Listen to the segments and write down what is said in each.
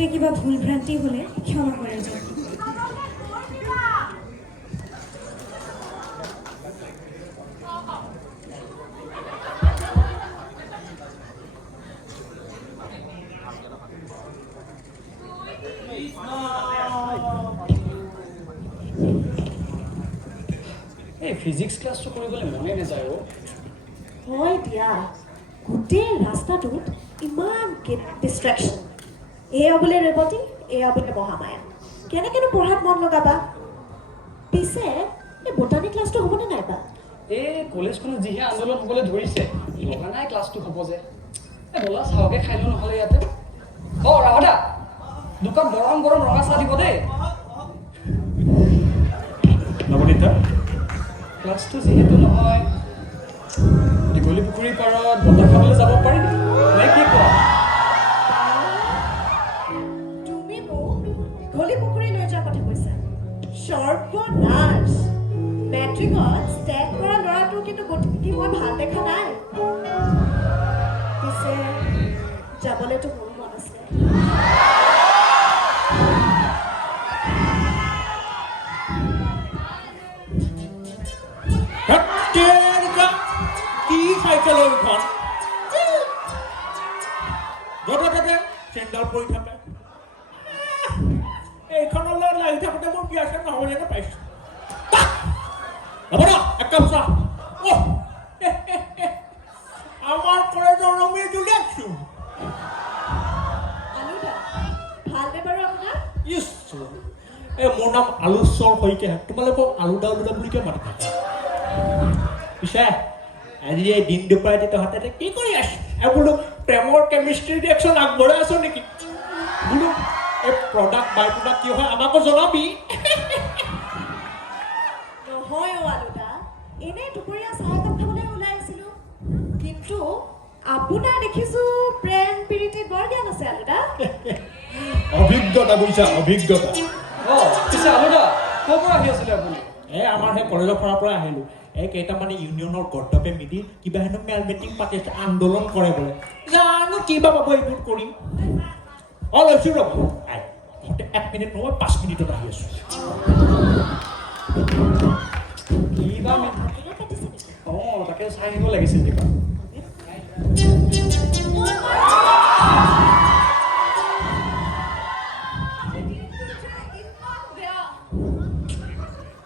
বুজোতে কিবা ভুল ভ্ৰান্তি হ'লে ক্ষমা কৰে যাওক। এই ফিজিক্স ক্লাছটো কৰিবলৈ মনে নাযায় অ'। হয় দিয়া, গোটেই ৰাস্তাটোত ইমান ডিষ্ট্ৰেকশ্যন। এয়া বোলে ৰেৱতী, এয়া বোলে মহামায়া। কেনেকেনো পঢ়াত মন লগাবা? পিছে এই বটানী ক্লাছটো হ'বনে নাইবা? এই কলেজখনত যিহে আন্দোলন হ'বলৈ ধৰিছে, লগা নাই ক্লাছটো হ'ব যে। এই ব'লা চাহকে খাই লওঁ নহ'লে ইয়াতে। অ' ৰাভা, দোকান গৰম গৰম ৰঙা চাহ দিব দেই। নৱনীতা, ক্লাছটো যিহেতু নহয়, দীঘলী পুখুৰীৰ পাৰত বতাহ খাবলৈ যাব পাৰি নে কি কোৱা? তুমি মোক দীঘলী পুখুৰী লৈ যোৱাৰ কথা কৈছা? সৰ্বনাশ! মেট্ৰিকত ষ্টেক কৰা ল'ৰাটোৰ কিন্তু গতিবিধি মই ভাল দেখা নাই। পিছে যাবলৈতো মোৰো মন আছে। কি চাইকেলৰ এইখন? য'তে ত'তে চেণ্ডেল পৰি থাকে। এইখনৰ লগত লাগি থাকোঁতে মোৰ বিয়া চিয়া নহ'ব যেনে পাইছোঁ। হ'ব ন, এক কাপ চাহ। আমাৰ কলেজৰ ৰঙে জুলিয়াকচোন। আলুদা, ভালনে বাৰু আপোনাৰ? ইছ, মোৰ নাম আলুশ্বৰ শইকীয়া। তোমালোকক আলুদা আলুদা বুলি কিয় মাতি থাকে? পিছে আজি এই দিন দুপৰীয়া তহঁতে কি কৰি আছ? বোলো প্ৰেমৰ কেমিষ্ট্ৰি ৰিয়েকশ্যন আগবঢ়াই আছ নেকি? বোলো এই প্ৰডাক্ট বাই প্ৰডাক্ট কি হয় আমাকো জনাবি। নহয় অ' আলুদা, এনেই দুপৰীয়া চাহ একাপ খাবলৈ ওলাই আহিছিলোঁ। কিন্তু আপোনাৰ দেখিছোঁ প্ৰেম প্ৰীতিত বৰ জ্ঞান আছে আলুদা। অভিজ্ঞতা বুজিছা, অভিজ্ঞতা। অ' পিছে আলুদা, ক'ৰ পৰা আহি আছিলে আপুনি? আমাৰ সেই কলেজৰ পৰা আহিলোঁ। কেইটামানে ইউনিয়নৰ গৰ্দপে মিলি কিবা হেনো মেল মিটিং পাতিছে, আন্দোলন কৰে বোলে। জানো কিবা পাব এইবোৰ কৰি। লৈছোঁ ৰ'ব। এক মিনিট নহয়, 5 মিনিটত আহি আছোঁ। কিবা আপোনাৰ পাতিছে নেকি? অ' তাকে চাই আহিব লাগিছিল কিবা।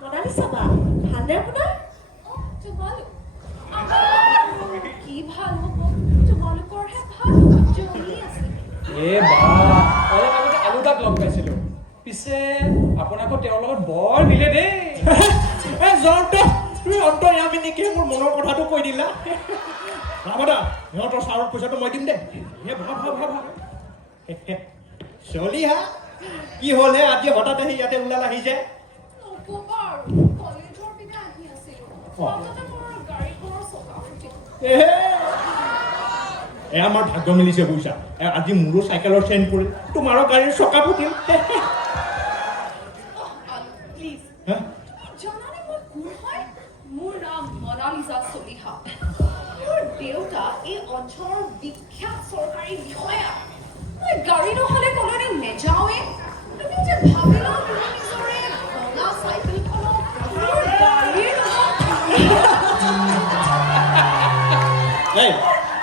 মনালিছা বা, ভালনে আপোনাৰ? কি ভাল হ'ব? তোমালোকৰহে ভাল জমি আছে। এই বা, অলপ আগতে আলুদাক লগ পাইছিলোঁ। পিছে আপোনাকো তেওঁৰ লগত বৰ মিলে দেই। জয়ন্ত, তুমি অন্তৰ্যামী নেকি? মোৰ মনৰ কথাটো কৈ দিলা। ৰাভা, সিহঁতৰ চাউলৰ পইচাটো মই দিম দেই। চলি হা, কি হ'লে আজি হঠাৎ আহি ইয়াতে ওলাল আহি যায়? নক'বা আৰু, কলেজৰ পিনে আহি আছিলোঁ। মাজতে মোৰ গাড়ীখনৰ চকা ফুটিল। আমাৰ ভাগ্য মিলিছে বুজিছা। আজি মোৰো চাইকেলৰ চেইন পৰিল, তোমাৰো গাড়ীৰ চকা ফুটিল। প্লিজ, জানানে মই কোন হয়? মোৰ নাম মনালিছা চলিহা। মোৰ দেউতা এই অঞ্চলৰ বিখ্যাত চৰকাৰী বিষয়া। মই গাড়ী নহ'লে কলৈনে নেযাওঁৱে। তুমি যে ভাবিলা তুমি নিজৰে ভঙা চাইকেলখনক মোৰ গাড়ীৰ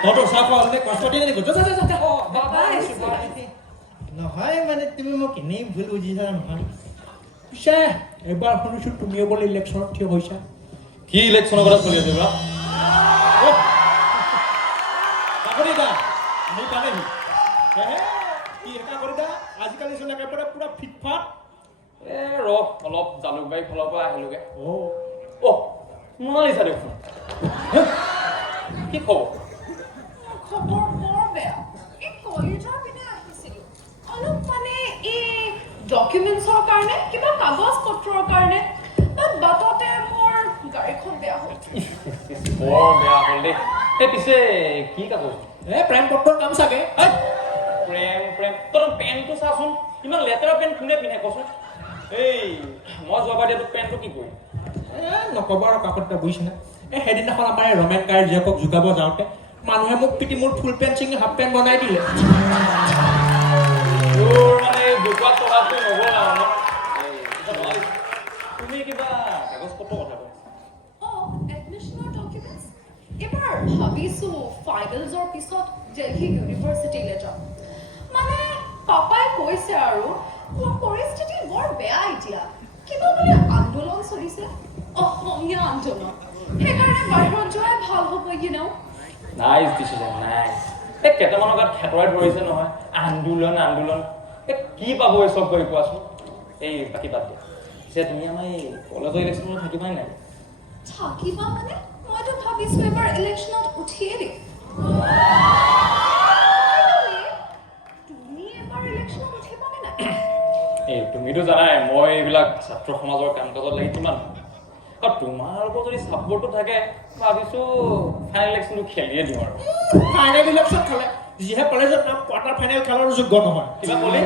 তহঁতৰ চাহ খোৱা হ'লে কষ্ট দিয়ে নেকি? নহয় মানে তুমি মোক এনেই ভুল বুজিছা নহয়। পিছে এবাৰ শুনিছোঁ তুমিও বোলে ইলেকশ্যনত থিয় হৈছা। কি ইলেকশ্যনৰ কথা চলি আছে বা? আজিকালি চোন একেবাৰে পুৰা ফিটফাট। অলপ জালুকবাৰী ফালৰ পৰা আহিলোগে। মনালিছা দেখোন। কি খবৰ? খবৰ বৰ বেয়া। এই কলেজৰ পিনে আহিছিলোঁ। অলপ মানে এই ডকুমেণ্টছৰ কাৰণে, কিবা কাগজ পত্ৰৰ কাৰণে। বাটতে মোৰ গাড়ীখন বেয়া হ'ল। বৰ বেয়া হ'ল দেই। পিছে কি কাগজ? প্ৰেম পত্ৰৰ কাম চাগে। প্ৰেম তোৰ পেণ্টটো চাচোন, ইমান লেতেৰা পেণ্ট কোনে পিন্ধে কচোন? এই মই যোৱাবাৰ দিয়া তোৰ পেণ্টটো কি কৰিম? নক'ব আৰু কাকতটা বুজিছে না। সেইদিনাখন আমাৰ ৰমেন কাইৰ জীয়েকক জোকাব যাওঁতে মানুহে মোক পিটি মোৰ ফুল পেণ্ট ছিঙি হাফ পেণ্ট বনাই দিলে। পাপাই কৈছে আৰু পৰিস্থিতি বৰ বেয়া এতিয়া কিবা বোলে আন্দোলন চলিছে অসমীয়া আন্দোলন সেইকাৰণে বাহিৰত যোৱাই ভাল হ'ব নাইচ ডিচিজন নাইচ এই কেইটামানৰ গাত খেতৰাই ধৰিছে নহয় আন্দোলন কি পাব এই চব কৰি কোৱাচোন এই বাকী বাদ দিয়া পিছে তুমি আমাৰ এই কলেজৰ ইলেকশ্যনত থাকিবাই নাই থাকিবা মানে মইতো ভাবিছো এবাৰ ইলেকশ্যনত উঠিয়ে দিম তুমি এবাৰ ইলেকশ্যনত উঠিবানে নাই এই তুমিতো জানাই মই এইবিলাক ছাত্ৰ সমাজৰ কাম কাজত লাগি কিমান আৰু তোমালোকৰ যদি ছাপোৰ্টটো থাকে ভাবিছো ফাইনেল ইলেকশ্যনটো খেলিয়ে দিওঁ আৰু ফাইনেল ইলেকশ্যন খেলে যিহে কলেজত নাম কোৱাৰ্টাৰ ফাইনেল খেলৰ যোগ্য নহয় কিবা ক'লে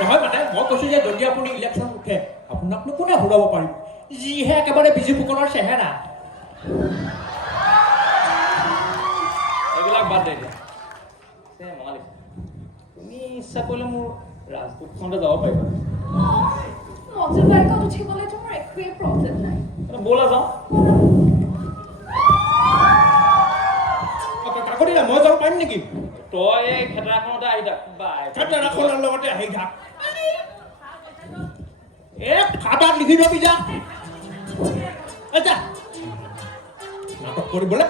নহয় মানে মই কৈছোঁ যে যদি আপুনি ইলেকশ্যন উঠে আপোনাকনো কোনে হৰাব পাৰিব যিহে একেবাৰে বিজেপিসকলৰ চেহেৰা এইবিলাক বাদ দে এতিয়া মনালিছা তুমি ইচ্ছা কৰিলে মোৰ ৰাজদূতখনতে যাব পাৰিবা মঞ্জুৰ বাইকত উঠিবলৈতো মোৰ একোৱেই প্ৰব্লেম নাই ব'লা যাওঁ কাকতি না মই যাব পাৰিম নেকি তই এই খেতৰাখনতে আহি থাক বাই খেতৰাখনৰ লগতে আহি থাক খাবাত লিখি ল'বি যা আচ্ছা নাটক কৰিবলৈ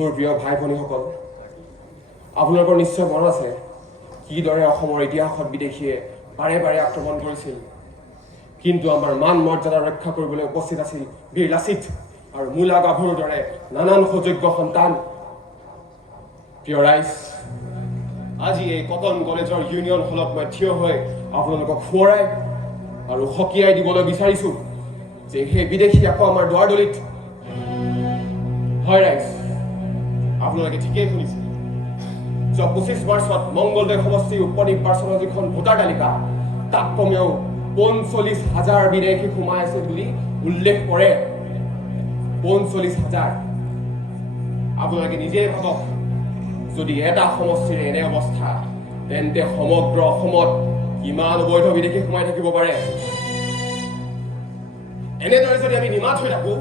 মোৰ প্ৰিয় ভাই ভনীসকল আপোনালোকৰ নিশ্চয় মনত আছে কিদৰে অসমৰ ইতিহাসত বিদেশীয়ে বাৰে বাৰে আক্ৰমণ কৰিছিল কিন্তু আমাৰ মান মৰ্যাদা ৰক্ষা কৰিবলৈ উপস্থিত আছিল বীৰ লাচিত আৰু মূলা গাভৰুৰ দৰে নানান সুযোগ্য সন্তান প্ৰিয় ৰাইজ আজি এই কটন কলেজৰ ইউনিয়ন হলত মই থিয় হৈ আপোনালোকক সোঁৱৰাই আৰু সকীয়াই দিবলৈ বিচাৰিছোঁ যে সেই বিদেশী আকৌ আমাৰ দুৱাৰদলিত হয় ৰাইজ আপোনালোকে ঠিকেই শুনিছে যোৱা 25 মাৰ্চত মংগলদৈ সমষ্টিৰ উপ নিৰ্বাচনৰ যিখন ভোটাৰ তালিকা তাত কমেও 45,000 বিদেশী সোমাই আছে বুলি উল্লেখ কৰে 45,000 আপোনালোকে নিজেই ভাবক যদি এটা সমষ্টিৰ এনে অৱস্থা তেন্তে সমগ্ৰ অসমত কিমান অবৈধ বিদেশী সোমাই থাকিব পাৰে এনেদৰে যদি আমি নিমাত হৈ থাকো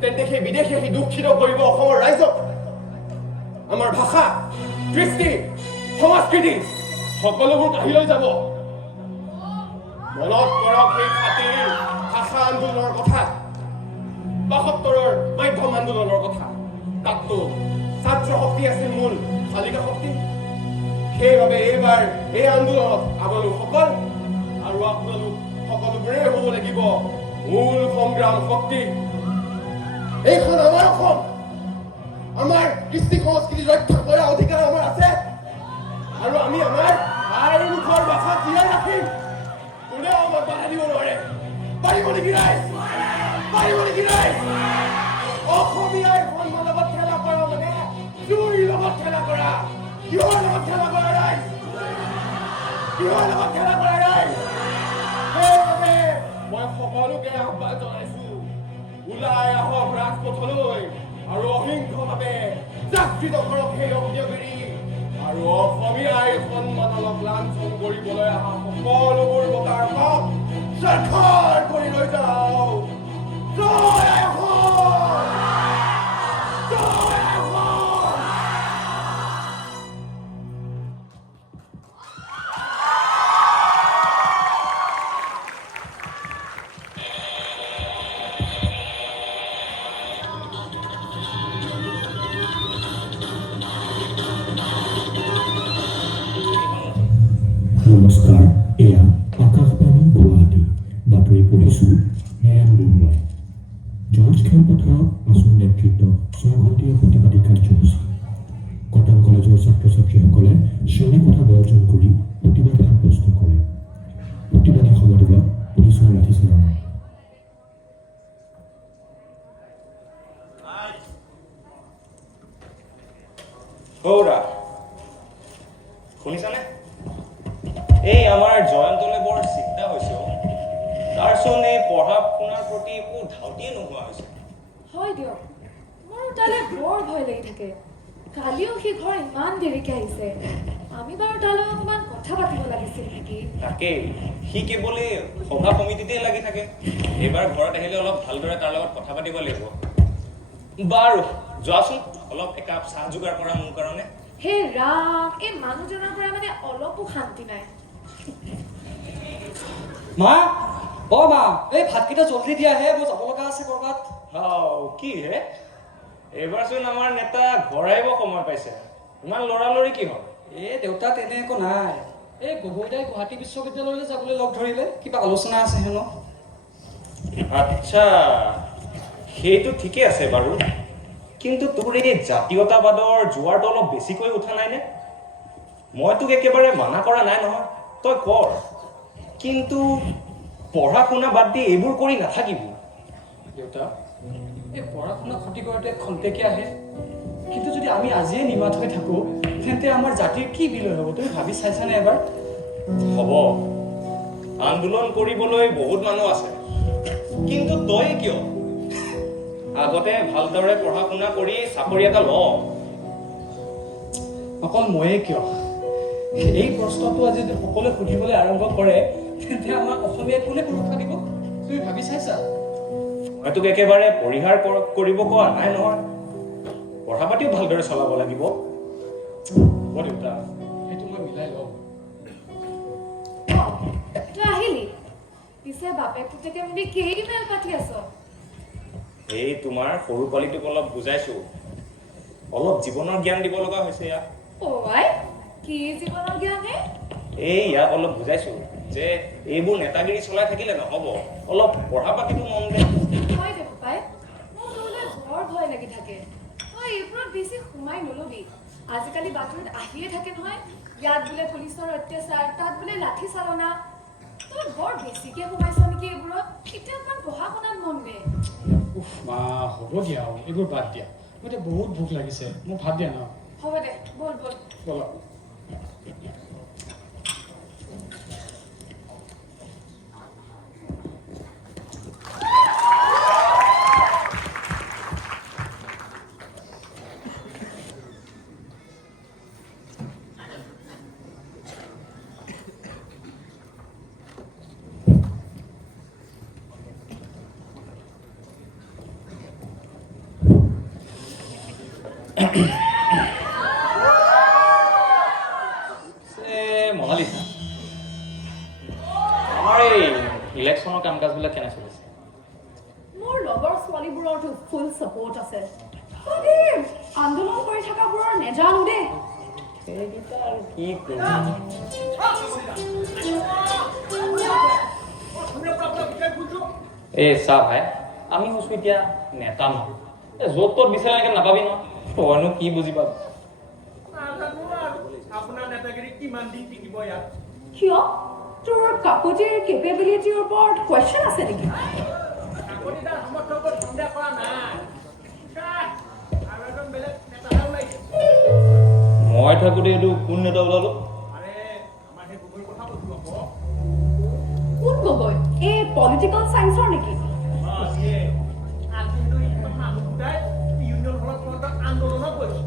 তেন্তে সেই বিদেশী আহি দুখিত কৰিব অসমৰ ৰাইজক আমাৰ ভাষা কৃষ্টি সংস্কৃতি সকলোবোৰ কাঢ়ি লৈ যাব মনত কৰক সেই খাতিৰ ভাষা আন্দোলনৰ কথা ৭২ৰ মাধ্যম আন্দোলনৰ কথা তাততো ছাত্ৰ শক্তি আছিল মূল চালিকা শক্তি সেইবাবে এইবাৰ এই আন্দোলনত আপোনালোকসকল আৰু আপোনালোক সকলোবোৰে হ'ব লাগিব মূল সংগ্ৰাম শক্তি এইখন আমাৰ অসম আমাৰ কৃষ্টি সংস্কৃতি ৰক্ষা কৰাৰ অধিকাৰ আমাৰ আছে আৰু আমি আমাৰ আইৰ মুখৰ ভাষা জীয়াই ৰাখিম কোনেও আমাক বাধা দিব নোৱাৰে পাৰিব নেকি ৰাইজ অসমীয়াৰ সন্মান লগত খেলা কৰা মানে চুৰিৰ লগত খেলা কৰা কিহৰ লগত খেলা কৰা ৰাইজ সেইবাবে মই সকলোকে আহ্বান জনাইছো ওলাই আহক ৰাজপথলৈ আৰু অহিংসভাৱে জাগৃত কৰক সেই অগ্নিগিৰি আৰু অসমীয়াই সন্মানক লাঞ্ছন কৰিবলৈ অহা সকলোবোৰ বঁটাৰ হক স্বাক্ষৰ কৰি লৈ যাওক জয় অসম জয় অসম নমস্কাৰ এয়া আকাশবাণী গুৱাহাটী বাতৰি পঢ়িছোঁ হেম বুমৰাই জৰ্জ খেলপথাৰত আছুৰ নেতৃত্বত 6 ঘণ্টীয়া প্ৰতিবাদী কাৰ্যসূচী কটন কলেজৰ ছাত্ৰ ছাত্ৰীসকলে শ্ৰেণীকোঠা বৰ্জন কৰি প্ৰতিবাদ সাব্যস্ত কৰে প্ৰতিবাদী সমাজত পুলিচৰ লাঠিচালনা সৌৰা শুনিছানে এই আমাৰ জয়ন্তলে বৰ চিন্তা হৈছে তাৰচোন এই পঢ়া শুনাৰ প্ৰতি একো ধাউতিয়ে নোহোৱা হৈছে হয় দিয়ক মোৰ তালে বৰ ভয় লাগি থাকে কালিও সি ঘৰ ইমান দেৰিকে আহিছে আমি বাৰু তালৈ অকণমান কথা পাতিব লাগিছিল নেকি তাকেই সি কেৱলে সভা সমিতিতে লাগি থাকে এইবাৰ ঘৰত আহিলে অলপ ভালদৰে তাৰ লগত কথা পাতিব লাগিব বাৰু যোৱাচোন অলপ একাপ চাহ যোগাৰ কৰা মোৰ কাৰণে হে ৰাম এই মানুহজনৰ পৰা মানে অলপো শান্তি নাই মা মা এই ভাতকেইটা জলদি দিয়াহে মোৰ যাব লগা আছে ক'ৰবাত কি হে এইবাৰচোন আমাৰ নেতা ঘৰ আহিব সময় পাইছে ইমান লৰালৰি কি হ'ল এই দেউতা তেনে একো নাই এই গগৈদাই গুৱাহাটী বিশ্ববিদ্যালয়লৈ যাবলৈ লগ ধৰিলে কিবা আলোচনা আছে হেনো আচ্ছা সেইটো ঠিকে আছে বাৰু কিন্তু তোৰ এই জাতীয়তাবাদৰ জোৱাৰটো অলপ বেছিকৈ উঠা নাইনে মই তোক একেবাৰে মানা কৰা নাই নহয় তই কৰ কিন্তু পঢ়া শুনা বাদ দি এইবোৰ কৰি নাথাকিবি দেউতা এই পঢ়া শুনা ক্ষতি কৰাটো খন্তেকীয়া আহে কিন্তু যদি আমি আজিয়ে নিমাত হৈ থাকোঁ তেন্তে আমাৰ জাতিৰ কি বিলয় হ'ব তুমি ভাবি চাইছানে এবাৰ হ'ব আন্দোলন কৰিবলৈ বহুত মানুহ আছে কিন্তু তই কিয় আগতে ভালদৰে পঢ়া শুনা কৰি চাকৰি এটা ল অকল ময়ে কিয় এই প্ৰশ্নটো আজি যদি সকলোৱে সুধিবলৈ আৰম্ভ কৰে তেন্তে আমাক অসমীয়াই কোনে সুৰক্ষা দিব তুমি ভাবি চাইছা মই তোক একেবাৰে পৰিহাৰ কৰিব কোৱা নাই নহয় পঢ়া পাতিও ভালদৰে চলাব লাগিব দেউতা সেইটো মই মিলাই ল'ম তই আহিলি পিছে বাপেক পুতেকে মিলি কেইদিনমান পাতি আছ এই তোমাৰ সৰু পোৱালিটোক অলপ বুজাইছো অলপ জীৱনৰ জ্ঞান দিব লগা হৈছে ইয়াক আই কি জীৱনৰ জ্ঞানে এই ইয়াক অলপ বুজাইছো যে এইবোৰ নেতাগিৰি চলাই থাকিলে নহ'ব অলপ পঢ়া পাতিটো মন দে হয় দে পাপাই মোৰ তোলৈ বৰ ভয় লাগি থাকে তই এইবোৰত বেছি সোমাই নলবি আজিকালি বাতৰিত আহিয়ে থাকে নহয় ইয়াত বোলে পুলিচৰ অত্যাচাৰ তাত বোলে লাঠি চালনা তই বৰ বেছিকে সোমাইছ নেকি এইবোৰত এতিয়া অকণমান পঢ়া শুনাত মন দে মা হ'ব দিয়া আৰু এইবোৰ বাদ দিয়া মোৰ এতিয়া বহুত ভোক লাগিছে মোক ভাত দিয়া ন হ'ব দে বল বল ব'লক মনালিছা আমাৰ এই ইলেকশ্যনৰ কাম কাজবিলাক কেনে চলিছে মোৰ লগৰ ছোৱালীবোৰৰতো ফুল ছাপোৰ্ট আছে আন্দোলন কৰি থকাবোৰৰ নেজানো দেই সেইকেইটা আৰু কি কৰিম এই চা ভাই আমি হৈছো এতিয়া নেতা নহয় য'ত ত'ত বিচাৰে এনেকে নাপাবি ন তইনো কি বুজি পাবি আপোনাৰ নেতাগিৰি কিমান দিন টিকিব ইয়াত কিয় তোৰ কাকতিৰ কেপেবিলিটিৰ ওপৰত কুৱেশ্যন আছে নেকি কাকতিদাৰ সমৰ্থকক সন্দেহ কৰা নাই আৰু এজন বেলেগ নেতাহে ওলাইছে মই থাকোঁতে এইটো কোন নেতা ওলালো আৰে আমাৰ সেই গগৈৰ কথা কৈছো আকৌ কোন গগৈ এই পলিটিকেল চায়েন্সৰ নেকি আজি মানুহ গোটাই ইউনিয়ন হলত তহঁতৰ আন্দোলনত গৈছে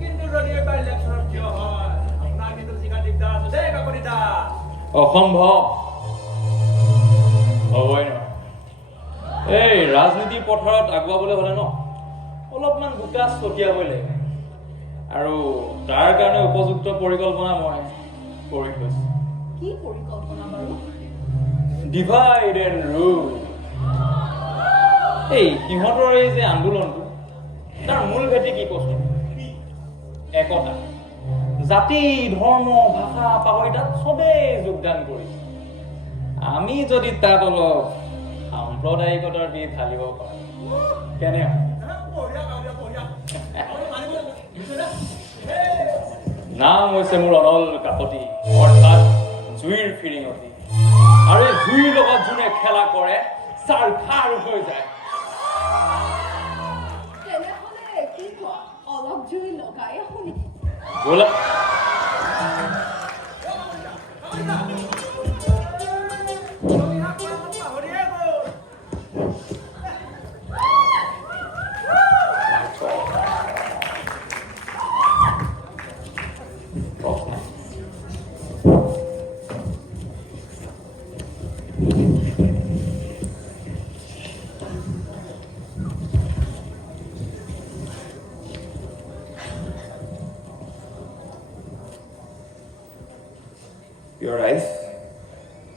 কিন্তু যদি এবাৰ ইলেকশ্যনত থিয় হয় আপোনাৰ কিন্তু জিকা দিগদাৰ আছে দেই কাকতিদা অসম্ভৱ হ'বই নহয় এই ৰাজনীতিৰ পথাৰত আগুৱাবলৈ হ'লে ন অলপমান গোটা ছটিয়াবই লাগে আৰু তাৰ কাৰণে উপযুক্ত পৰিকল্পনা মই কৰি থৈছোঁ কি পৰিকল্পনা বাৰু ডিভাইড এণ্ড ৰুল এই সিহঁতৰ এই যে আন্দোলনটো তাৰ মূল ভেটি কি কচোন একতা জাতি ধৰ্ম ভাষা পাহৰি তাত চবেই যোগদান কৰিছে আমি যদি তাত অলপ সাম্প্ৰদায়িকতাৰ দি ঢালিব পাৰোঁ কেনে নাম হৈছে মোৰ অনল কাকতি অৰ্থাৎ জুইৰ ফিৰিঙতি আৰু এই জুইৰ লগত যোনে খেলা কৰে ছাৰ খাৰ হৈ যায় তেনেহ'লে কি কোৱা অলপ জুই লগাই আহো নেকি ব'লা Your eyes.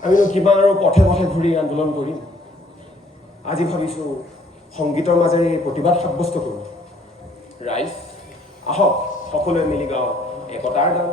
আমিনো কিমান আৰু পথে পথে ঘূৰি আন্দোলন কৰিম আজি ভাবিছোঁ সংগীতৰ মাজেৰে প্ৰতিবাদ সাব্যস্ত কৰোঁ ৰাইজ আহক সকলোৱে মিলি গাওঁ একতাৰ গান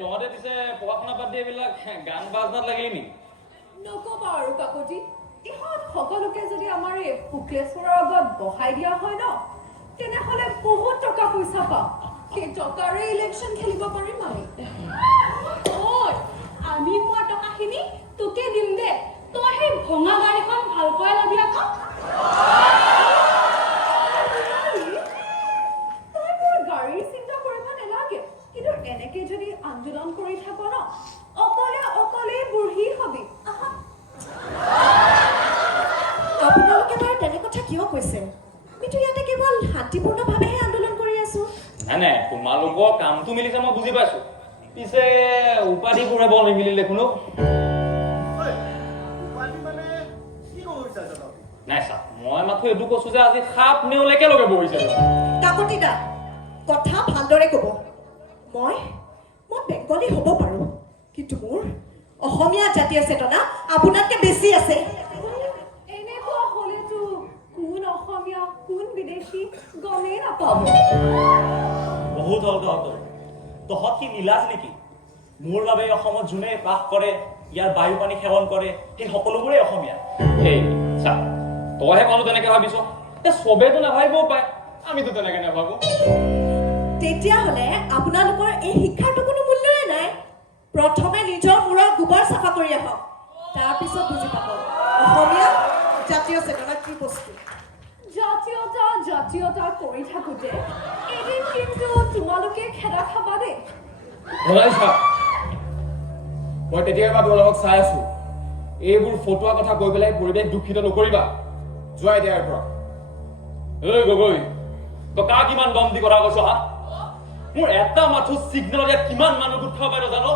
তহঁতে পিছে পঢ়া শুনা বাদ দিয়ে এইবিলাক গান বাজনাত লাগিলি নেকি নকবা আৰু কাকতি ইহঁত সকলোকে যদি আমাৰ এই শুক্লেশ্বৰৰ আগত বহাই দিয়া হয় ন তেনেহ'লে বহুত টকা পইচা পাম সেই টকাৰে ইলেকশ্যন খেলিব পাৰিম আমি পোৱা টকাখিনি তোকে দিম দে তই সেই ভঙা গাড়ীখন ভাল পাই ল'বি আকৌ তই মোৰ গাড়ীৰ চিন্তা কৰিব নালাগে কিন্তু এনেকে যদি আন্দোলন কৰি থাক ন অকলে বুঢ়ী হবি আপোনালোকে বাৰু তেনে কথা কিয় কৈছে আমিতো ইয়াতে কেৱল শান্তিপূৰ্ণভাৱেহে আন্দোলন কৰি আছো নাই তোমালোকৰ কামটো মিলিছে মই বুজি পাইছো পিছে উপাধিবোৰে বৰ নিমিলিলে দেখোনো নাই চা মই মাথো এইটো কৈছো যে আজি সাপ নেওলৈকে লগে বহিছে কাকতি দা কথা ভালদৰে ক'ব মই বেংগলী হ'ব পাৰোঁ কিন্তু মোৰ অসমীয়া জাতীয় চেতনা আপোনাতকৈ বেছি আছে এনেকুৱা হ'লেতো কোন অসমীয়া কোন বিদেশী গমেই নাপাব বহুত হ'ল তহঁত কি নীলাজ নেকি মোৰ বাবে অসমত যোনে বাস কৰে ইয়াৰ বায়ু পানী সেৱন কৰে সেই সকলোবোৰে অসমীয়া এই চা তইহে মানুহ তেনেকে ভাবিছ চবেতো নাভাবিবও পাৰে আমিতো তেনেকে নাভাবো তেতিয়াহ'লে আপোনালোকৰ এই শিক্ষাৰটো কোনো মূল্যই নাই প্ৰথমে নিজৰ মূৰৰ গোবৰ চাফা কৰি আহক তাৰপিছত বুজি পাব অসমীয়া জাতীয় চেতনা কি বস্তু জাতীয়তা কৰি থাকোঁতে এদিন কিন্তু তোমালোকে খেদা খাবা দেই মই তেতিয়াৰ পৰা তোমালোকক চাই আছো এইবোৰ ফটোৱা কথা কৈ পেলাই পৰিৱেশ দুখিত নকৰিবা যোৱা এতিয়া ইয়াৰ পৰা এই গগৈ তই কাক কিমান দম দি কথা কৈছ হা মোৰ এটা মাথো চিগনেলত ইয়াত কিমান মানুহ গোট খাব পাৰে জানো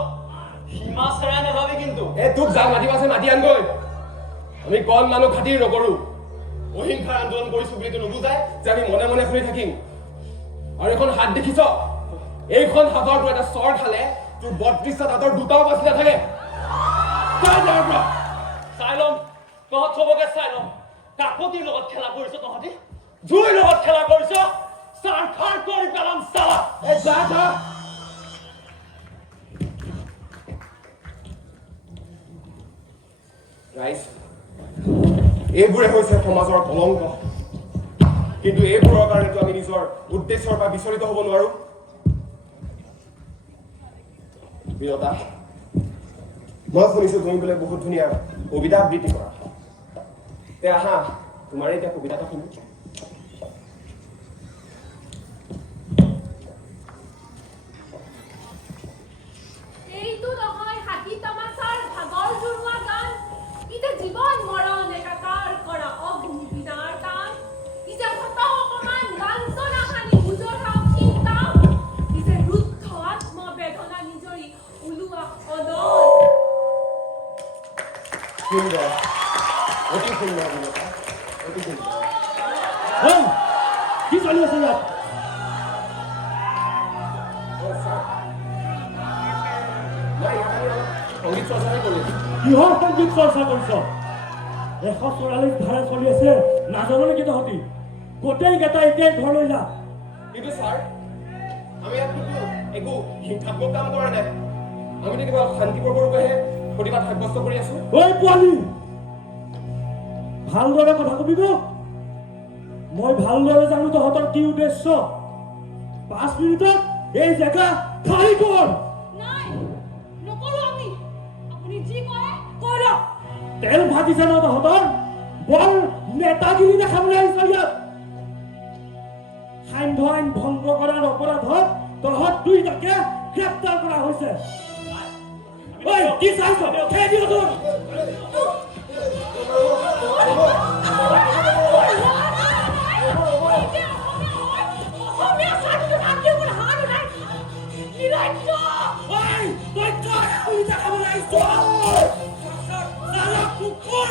সীমা চেৰাই নাযাবি কিন্তু এই তোক যাক মাতিব আছে মাতি আনগৈ আমি কম মানুহ খাতিৰ নকৰো অহিংসাৰ আন্দোলন কৰিছো বুলি নুবুজাই যে আমি মনে মনে শুনি থাকিম আৰু এখন হাত দেখিছ এইখন হাতৰ তোৰ এটা চৰ খালে তোৰ ৩২টা হাতৰ দুটাও বাচি নাথাকে চাই ল'ম তহঁত চবকে চাই ল'ম কাকতিৰ লগত খেলা কৰিছ তহঁতি জুইৰ লগত খেলা কৰিছ চাৰ খাৰ কৰি পেলাম চালা এই যা যা ৰাইজ এইবোৰে হৈছে সমাজৰ কলংক কিন্তু এইবোৰৰ কাৰণেতো আমি নিজৰ উদ্দেশ্যৰ পৰা বিচলিত হ'ব নোৱাৰো বিৰতা মই শুনিছো তুমি বোলে বহুত ধুনীয়া কবিতা আবৃত্তি কৰা তে আহা তোমাৰ এতিয়া কবিতা এটা শুনো এইটো নহয় হাতী তামাচাৰ ভাগৰ জোৰোৱা গান ইতে জীৱন মৰণ একাকাৰ কৰা অগ্নিবিদাৰ গান ইতে হত অকমান লাঞ্ছনা হানি বুজৰা চিন্তাম ইতে ৰুদ্ধ আত্মবেদনা নিজৰি ওলোৱা অনল সুন্দৰ অতি সুন্দৰ বিৰতা অতি সুন্দৰ কি চলি আছে ইয়াত সংগীত চৰ্চাহে কৰি আছোঁ। কিহৰ সংগীত চৰ্চা কৰিছ 144 ধাৰা চলি আছে নাজানো নেকি তহঁতি গোটেইকেইটা এতিয়াই ঘৰলৈ যা কিন্তু ছাৰ আমি ইয়াত কিন্তু একো হিংসাত্মক কাম কৰা নাই আমিতো কিবা শান্তিপূৰ্বৰূপেহে প্ৰতিবাদ সাব্যস্ত কৰি আছোঁ। ঐ পোৱালি ভালদৰে কথা কবি মোক মই ভালদৰে জানো তহঁতৰ কি উদ্দেশ্য 5 মিনিটত এই জেগা খালী কৰ নাই নকৰো আমি আপুনি যি কৰে কৈ লওক তেল ভাজিছে ন তহঁতৰ বৰ নেতাগিৰি দেখাবলৈ আহিছ ইয়াত সান্ধ্য আইন ভংগ কৰাৰ অপৰাধত তহঁত দুইটাকে গ্ৰেপ্তাৰ কৰা হৈছে ঐ কি চাইছ খেদি দিয় তোৰ অসমীয়া ছাত্ৰ ছাত্ৰী ওপৰত হাত উঠাই নিৰজ্য ঐ তই কাক তুই দেখাবলৈ আহিছ সালা কুকুৰ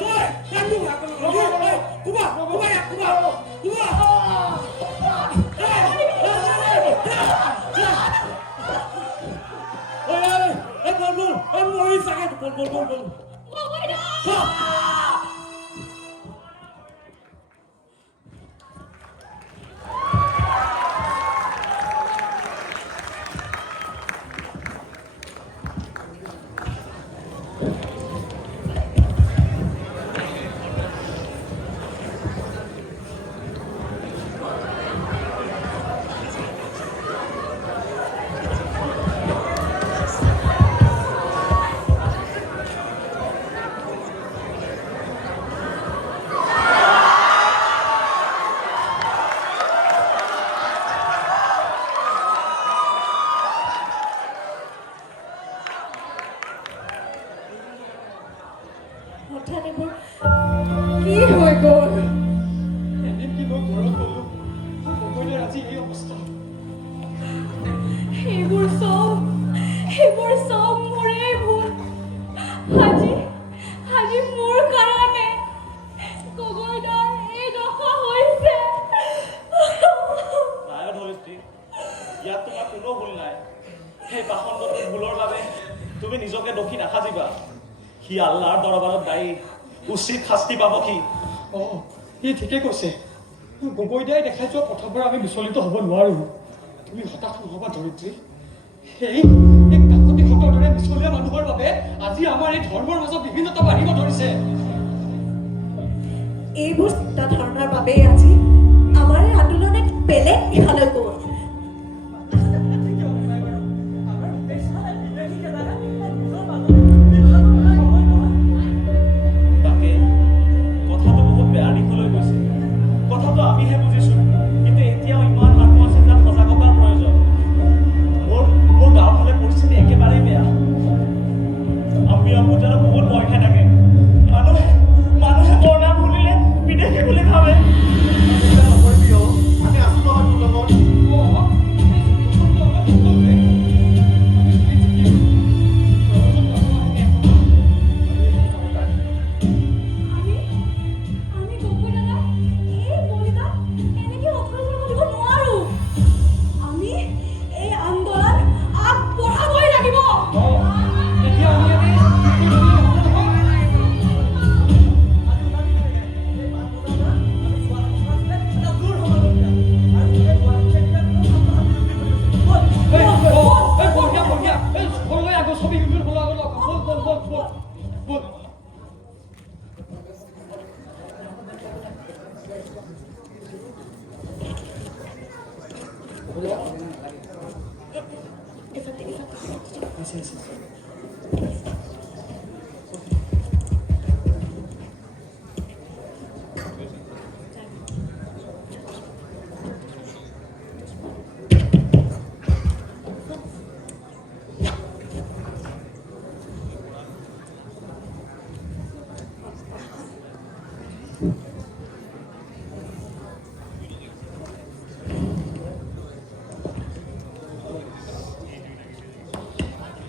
তই কান্দু কুবা কুবা ইয়াক কুবা কুবা মৰি চাগে বল হঠাৎ এইবোৰ কি হৈ গ'ল এদিন কি মই ঘৰত গ'লো গগৈৰ আজি এই অৱস্থা এইবোৰ চব মোৰে ভুল আজি মোৰ কাৰণে গগৈদাৰ এই দশা হৈছে নাই ধৰিত্ৰী ইয়াত তোমাৰ কোনো ভুল নাই সেই পাখণ্ডটোৰ ভুলৰ বাবে তুমি নিজকে দোষী নাসাজিবা সি আল্লাহৰ দৰবাৰত দায়ী উচিত শাস্তি পাব সি সি ঠিকে কৈছে গগৈদাই দেখাই যোৱা পথৰ পৰা আমি বিচলিত হ'ব নোৱাৰো তুমি হতাশ নহবা ধৰিত্ৰী এই কাকতিহঁতৰ দৰে বিচলীয়া মানুহৰ বাবে আজি আমাৰ এই ধৰ্মৰ মাজত বিভিন্নতা বাঢ়িব ধৰিছে এইবোৰ চিন্তাধাৰণাৰ বাবেই আজি আমাৰ এই আন্দোলন এক বেলেগ দিশলৈ গ'ল তাকে কথাটো বহুত বেয়া দিশলৈ গৈছে কথাটো আমিহে বুজিছো কিন্তু এতিয়াও ইমান মানুহ আছে তাত সজাগতাৰ প্ৰয়োজন মোৰ গাঁৱৰ ফালে পৰিস্থিতি একেবাৰেই বেয়া মোৰ যেন বহুত ভয় খাই থাকে মানুহে মোৰ নাম শুনিলে বিদেশী বুলি ভাবে আমি আছো নহয় তোৰ লগত আমি গগৈদাদা এই বলিদান এনেকে অথলে দিব নোৱাৰো আমি এই আন্দোলন আগবঢ়াবই লাগিব এতিয়া আমি ছবি বল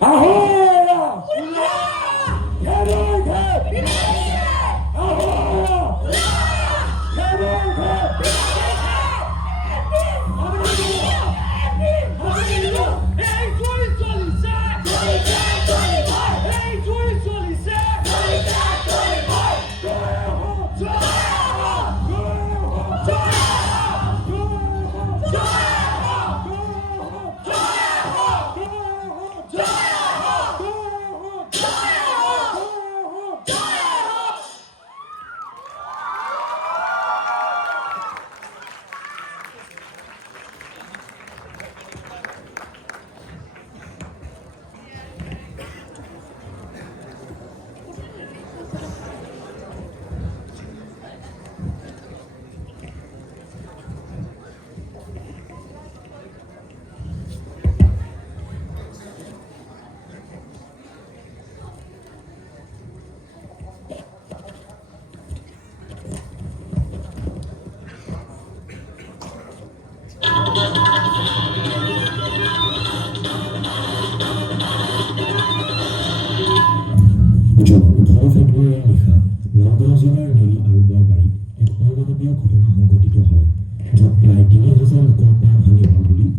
আহো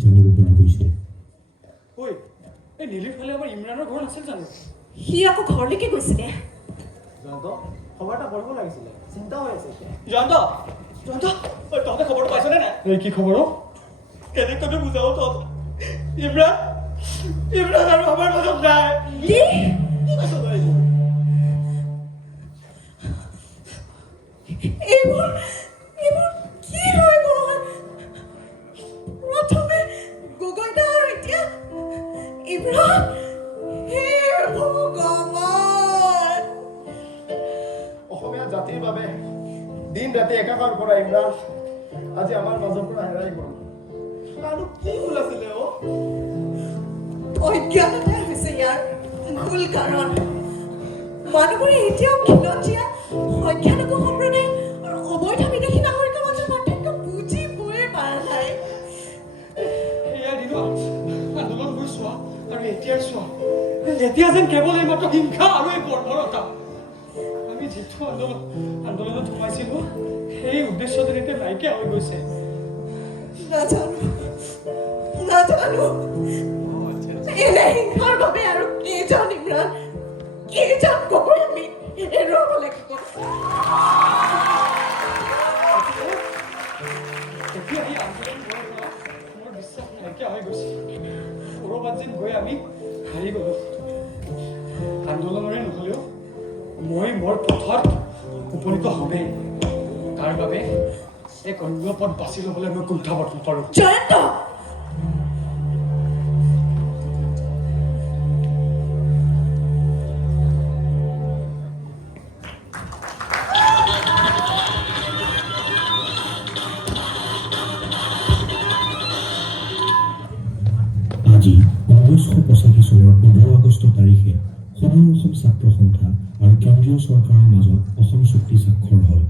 জানিব পৰা গৈছে। ঐ এই নীলিৰ ফালে আমাৰ ইমৰানৰ ঘৰ নাছিল জানো? সি আকৌ ঘৰলৈকে গৈছিলে। খবৰ এটা কৰিব লাগিছিলে, চিন্তা হৈ আছে এতিয়া। জয়ন্ত জয়ন্ত ঐ তহঁতে খবৰটো পাইছনে নাই? এই কি খবৰ? কেনেকৈ বুজাও তহঁত? ইমৰান ইমৰান আৰু আমাৰ মাজত নাই। কি? কি কৈছ তই এইবোৰ? এইবোৰ কি হৈ গ'ল? প্ৰথমে গগৈদা আৰু এতিয়া ইমৰান। হে ভগৱান! অসমীয়া জাতিৰ বাবে দিন ৰাতি একাকাৰ কৰা ইমৰান আজি আমাৰ মাজৰ পৰা হেৰাই গ'ল। আৰু কি ভুল আছিলে অজ্ঞানতাই হৈছে ইয়াৰ মূল কাৰণ। মানুহবোৰে এতিয়াও খিলঞ্জীয়া সংখ্যালঘু সম্প্ৰদায় আৰু অবৈধ বিদেশী নাগৰিকৰ মাজৰ পাৰ্থক্য বুজিবই পৰা নাই। এয়া দিনত আন্দোলন কৰি চোৱা আৰু এতিয়াই চোৱা, এতিয়া যেন কেৱল এইমাত্ৰ হিংসা আৰু এই বৰ্বৰতা। আমি যিটো আন্দোলনত সোমাইছিলো সেই উদ্দেশ্য যেন এতিয়া নাইকিয়া হৈ গৈছে। নাজানো এনে হিংসাৰ বাবে আৰু কেইজন ইমৰান কেইজন গগৈ আমি এৰুৱাব লাগিব। এতিয়া এই আন্দোলন মোৰ বিশ্বাস নাইকিয়া হৈ গৈছে। ক'ৰবাত যেন গৈ আমি হাৰি গ'লো। আন্দোলনৰে নহ'লেও মই মোৰ পথত উপনীত হ'মেই। তাৰ বাবে এক অন্য পথ বাছি ল'বলৈ মই কুণ্ঠাবোধ নকৰোঁ। জয়ন্ত! আজি 1985 চনৰ 15 আগষ্ট তাৰিখে সদৌ অসম ছাত্ৰ সন্থা আৰু কেন্দ্ৰীয় চৰকাৰৰ মাজত অসম চুক্তি স্বাক্ষৰ হয়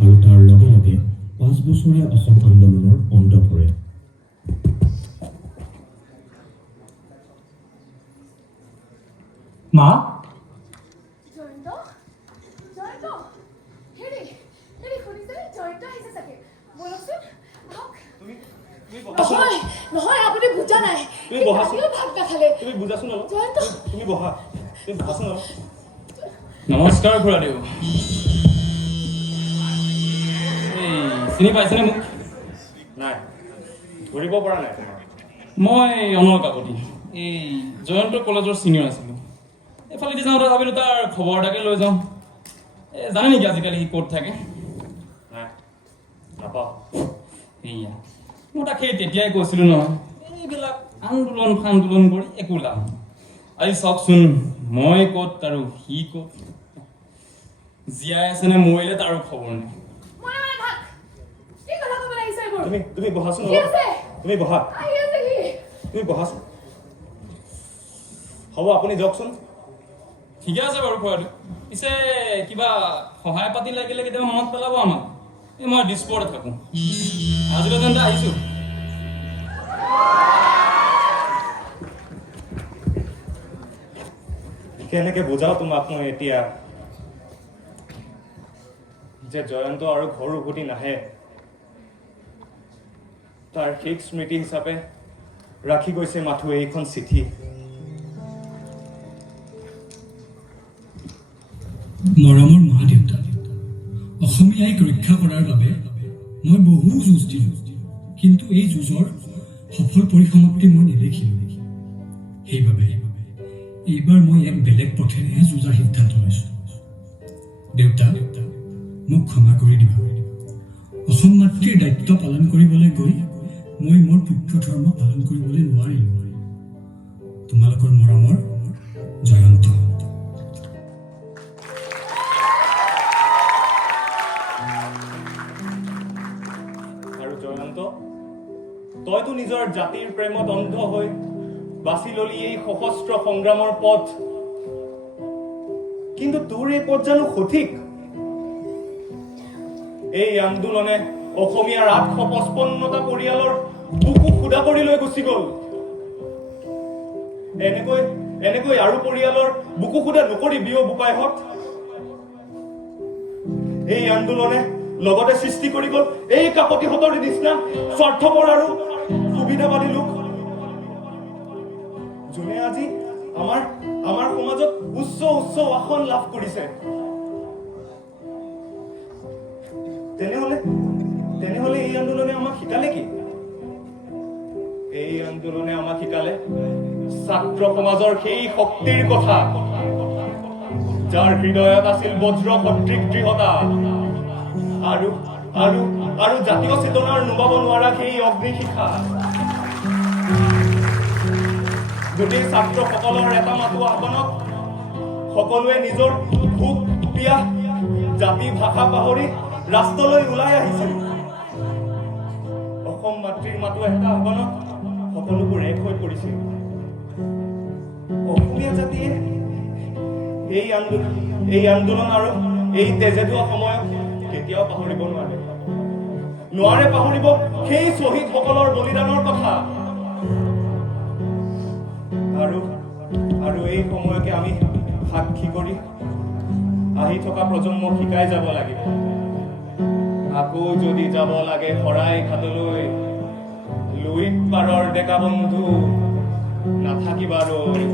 আৰু তাৰ লগে লগে 5 বছৰীয়া অসম আন্দোলনৰ অন্ত পৰে। মা জয়ন্ত জয়ন্ত হেৰি শুনিছে জয়ন্ত আহিছে চাগে বলকচোন আহক। নহয় নহয় আপুনি বুজা নাই। তুমি বহাচোন। কালিও ভাত নাখালে। তুমি বুজাচোন অলপ। জয়ন্ত তুমি বহা, তুমি বহাচোন অলপ। নমস্কাৰ খুৰাদেউ। এই চিনি পাইছেনে মোক? নাই, ধৰিব পৰা নাই তোমাৰ। মই অনল কাকতি, এই জয়ন্ত কলেজৰ ছিনিয়ৰ আছিলোঁ। এইফালেদি যাওঁতে ভাবিলোঁ তাৰ খবৰ এটাকে লৈ যাওঁ। জানে নেকি আজিকালি সি ক'ত থাকে? নাই, নাপাওঁ। সেয়া মই তাক সেই তেতিয়াই কৈছিলোঁ নহয়, এইবিলাক আন্দোলন কৰি একো লাভ নাই। আজি চাওকচোন, মই ক'ত আৰু সি ক'ত। জীয়াই আছেনে মৰিলে তাৰো খবৰ নাই। মনে মনে থাক। কি কথা ক'ব লাগিছে এইবোৰ? তুমি বহাচোন কি অলপ। আছে? তুমি বহা, আহি আছে সি। তুমি বহাচোন। হ'ব আপুনি যাওকচোন। ঠিকে আছে বাৰু খুৰাদেউ। পিছে কিবা সহায় পাতি লাগিলে কেতিয়াবা মনত পেলাব আমাক। এই মই দিছপুৰতে থাকোঁ। আজিলৈ তেন্তে আহিছোঁ। কেনেকে বুজাও তোমাক মই এতিয়া যে জয়ন্ত আৰু ঘৰ উভতি নাহে। তাৰ শেষ স্মৃতি হিচাপে ৰাখি গৈছে মাথো এইখন চিঠি। মৰমৰ মা দেউতা, অসমীয়াইক ৰক্ষা কৰাৰ বাবে মই বহু যুঁজ দিলোঁ, কিন্তু এই যুঁজৰ সফল পৰিসমাপ্তি মই নেদেখিলোঁ। সেইবাবে এইবাৰ মই এক বেলেগ পথেৰেহে যুঁজাৰ সিদ্ধান্ত লৈছোঁ। দেউতা, মোক ক্ষমা কৰি দিবা। অসম মাতৃৰ দায়িত্ব পালন কৰিবলৈ গৈ মই মোৰ পুত্ৰ ধৰ্ম পালন কৰিবলৈ নোৱাৰিলোঁ। তোমালোকৰ মৰমৰ জয়ন্ত। আৰু জয়ন্ত, তইতো নিজৰ জাতিৰ প্ৰেমত অন্ধ হৈ বাছি ললি এই সশস্ত্ৰ সংগ্ৰামৰ পথ। কিন্তু তোৰ এই পথ জানো সঠিক? এই আন্দোলনে অসমীয়াৰ 855টা পৰিয়ালৰ বুকু খুদা কৰি লৈ গুচি গ'ল। এনেকৈ আৰু পৰিয়ালৰ বুকু খুদা নকৰিবি অ' বোপাইহঁত। এই আন্দোলনে লগতে সৃষ্টি কৰি গ'ল এই কাকতিহঁতৰ নিচিনা স্বাৰ্থপৰ আৰু সুবিধাবাদী লোক। যোনে আজি আমাৰ সমাজত উচ্চ উচ্চ আসন লাভ কৰিছে। তেনেহলে এই আন্দোলনে আমাক শিকালে কি? এই আন্দোলনে আমাক শিকালে ছাত্ৰ সমাজৰ সেই শক্তিৰ কথা, যাৰ হৃদয়ত আছিল বজ্ৰ সদৃশ দৃঢ়তা আৰু জাতীয় চেতনাৰ নুবাব নোৱাৰা সেই অগ্নিশিখা। গোটেই ছাত্ৰসকলৰ এটা মাথো আহ্বানক সকলোৱে নিজৰ ভোক পিয়াহ জাতি ভাষা পাহৰি ৰাস্তালৈ ওলাই আহিছিল। অসম মাতৃৰ মাতো এটা আহ্বানক সকলোবোৰ এক হৈ পৰিছিল। অসমীয়া জাতিয়ে এই আন্দোলন আৰু এই তেজে ধোৱা সময়ক কেতিয়াও পাহৰিব নোৱাৰে পাহৰিব সেই শ্বহীদসকলৰ বলিদানৰ কথা। আৰু এই সময়কে আমি সাক্ষী কৰি আহি থকা প্ৰজন্মক শিকাই যাব লাগিব। আকৌ যদি যাব লাগে শৰাই ঘাটলৈ, লুইত পাৰৰ ডেকা বন্ধু নাথাকিবাৰৈ।